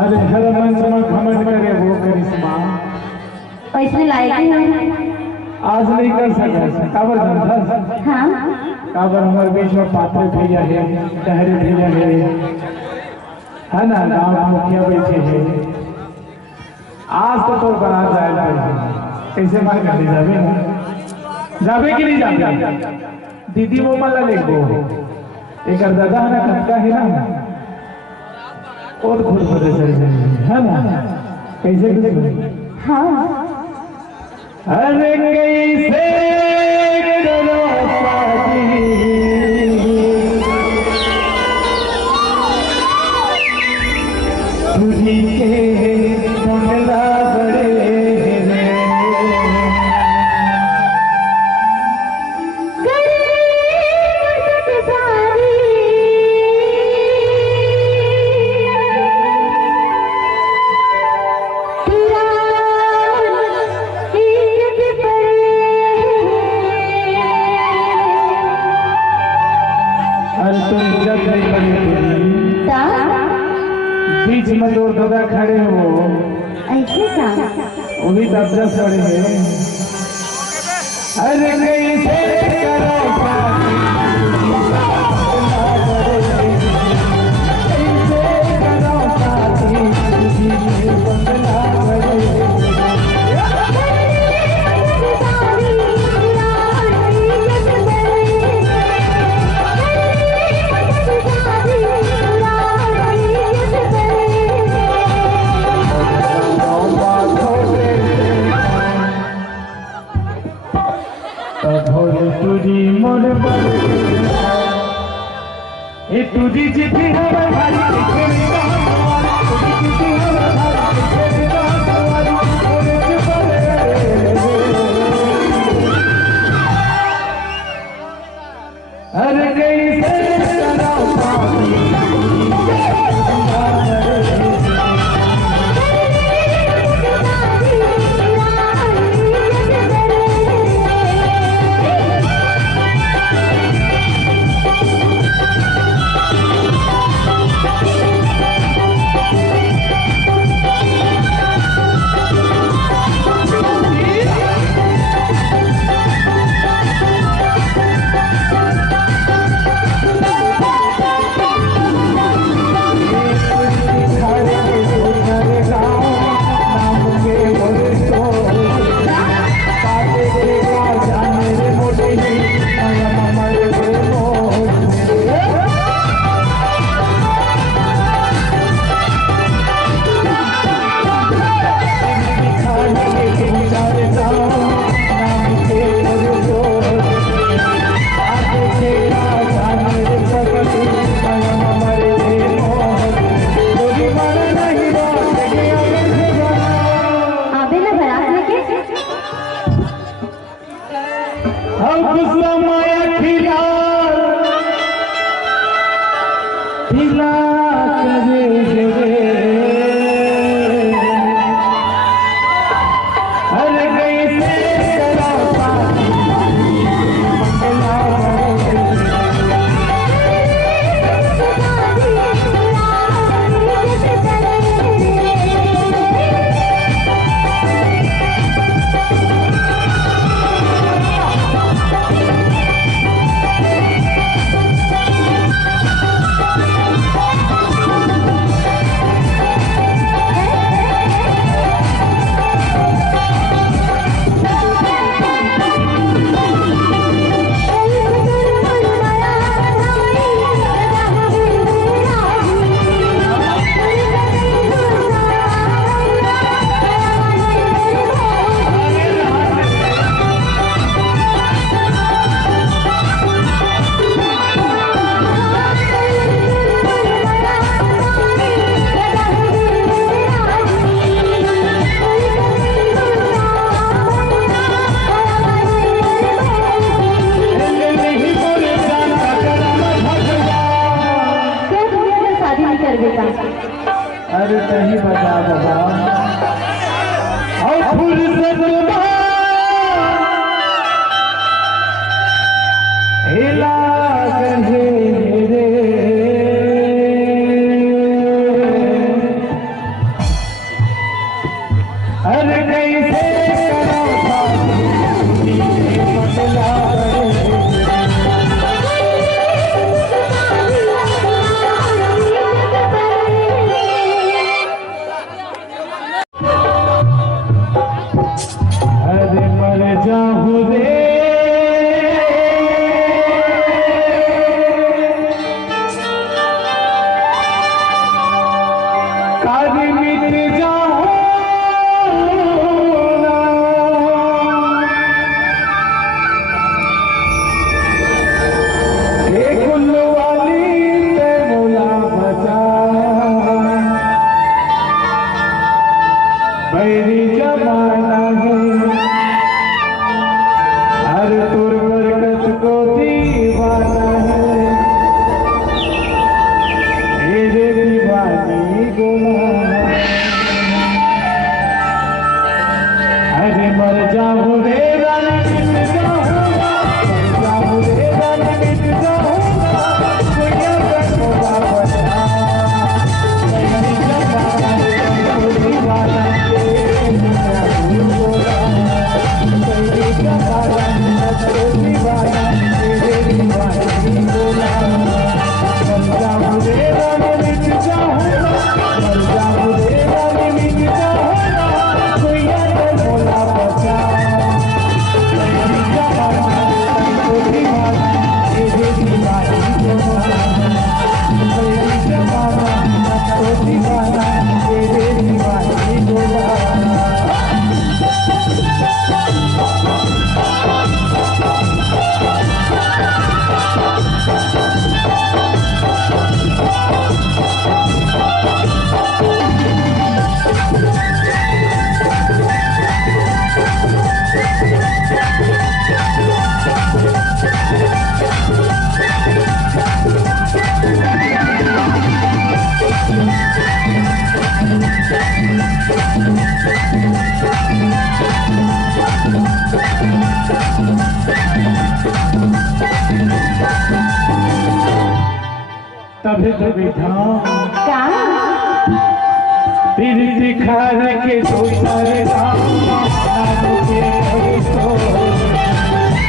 अरे हर मन में घमंड करे वो करिश्मा पैसे लायक ही हम आज नहीं कर सके काबर जनता हाँ काबर हमारे बीच में पात्र भैया है टहरे भैया है ना गांव मुखिया बैठे हैं आज तो बना जाएगा कैसे मार कर जावे ना जावे कि नहीं जावे दीदी वो मला लेगो एक दादा है ना कटका है ना और खुद खुद है ना कैसे कैसे हाँ अरे कैसे करो शादी तुझी के मंगला बड़े बीच में दो दादा खड़े हो ऐसे का वो भी 10-10 खड़े हैं अरे कैसे करो तुझी मोर ये तुझी चिट्ठी है भाई अरे कैसे अरे कहीं बजा बजा और फुर्सत हिला कहे रे काली मिट जाऊं ना, हे कुल्लू वाली ते मोला बचा, बैरी जमाना है हर तुर बरकत को दीवाना है, मेरे दीवानी गुलाम। अरे मर जाऊं रे रानी मिट जाऊंगा, मर जाऊं रे रानी मिट जाऊंगा, दुनिया का मोला बचा, मेरी जमाना को दीवाना, मेरी जमाना को दीवाना, मेरे दीवानी गुलाम। मर जाऊं रे रानी मिट जाऊंगा, मर जाऊं रे रानी मिट जाऊंगा, दुनिया का मोला बचा, मेरी जमाना को दीवाना, मेरे दीवानी गुलाम। मेरी जमाना को दीवाना, मेरे दीवानी गुलाम। तभी तभी धाम का फिर दिखार के दूसरे धाम नाम के भरोसो,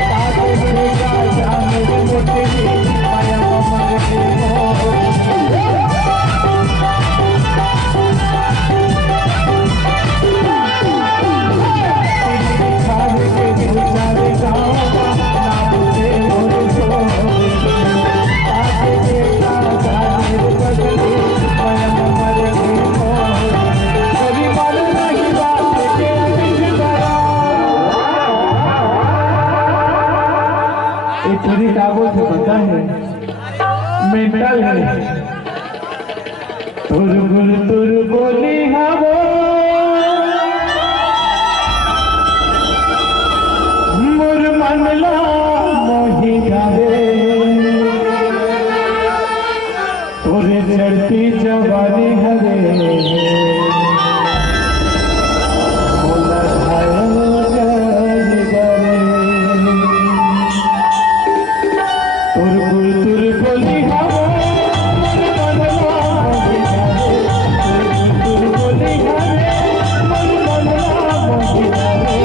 ताके मेरा जान मुझे माया ममर के मोह। पूरी काबू से पता है मेंटल है, तुर बोली हवो मुर मनला मोही गावे, तोरे चढ़ती जवानी हरे बोला घायल करे, तुर बोली हवो मुर मनला मोही गावे, तुर बोली हवे मुर मनला मोही गावे,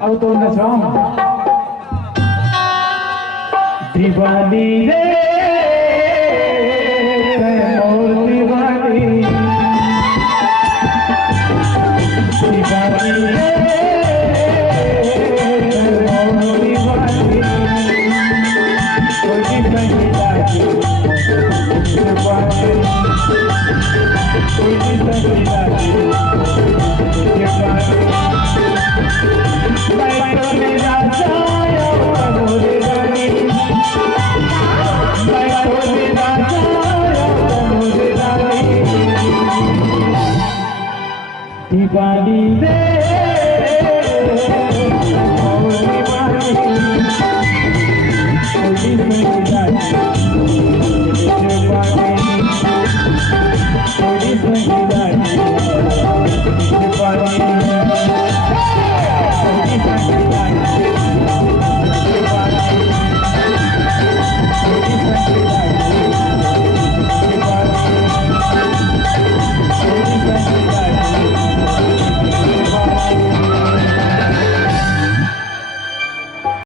अब तो नचाऊं दीवानी रे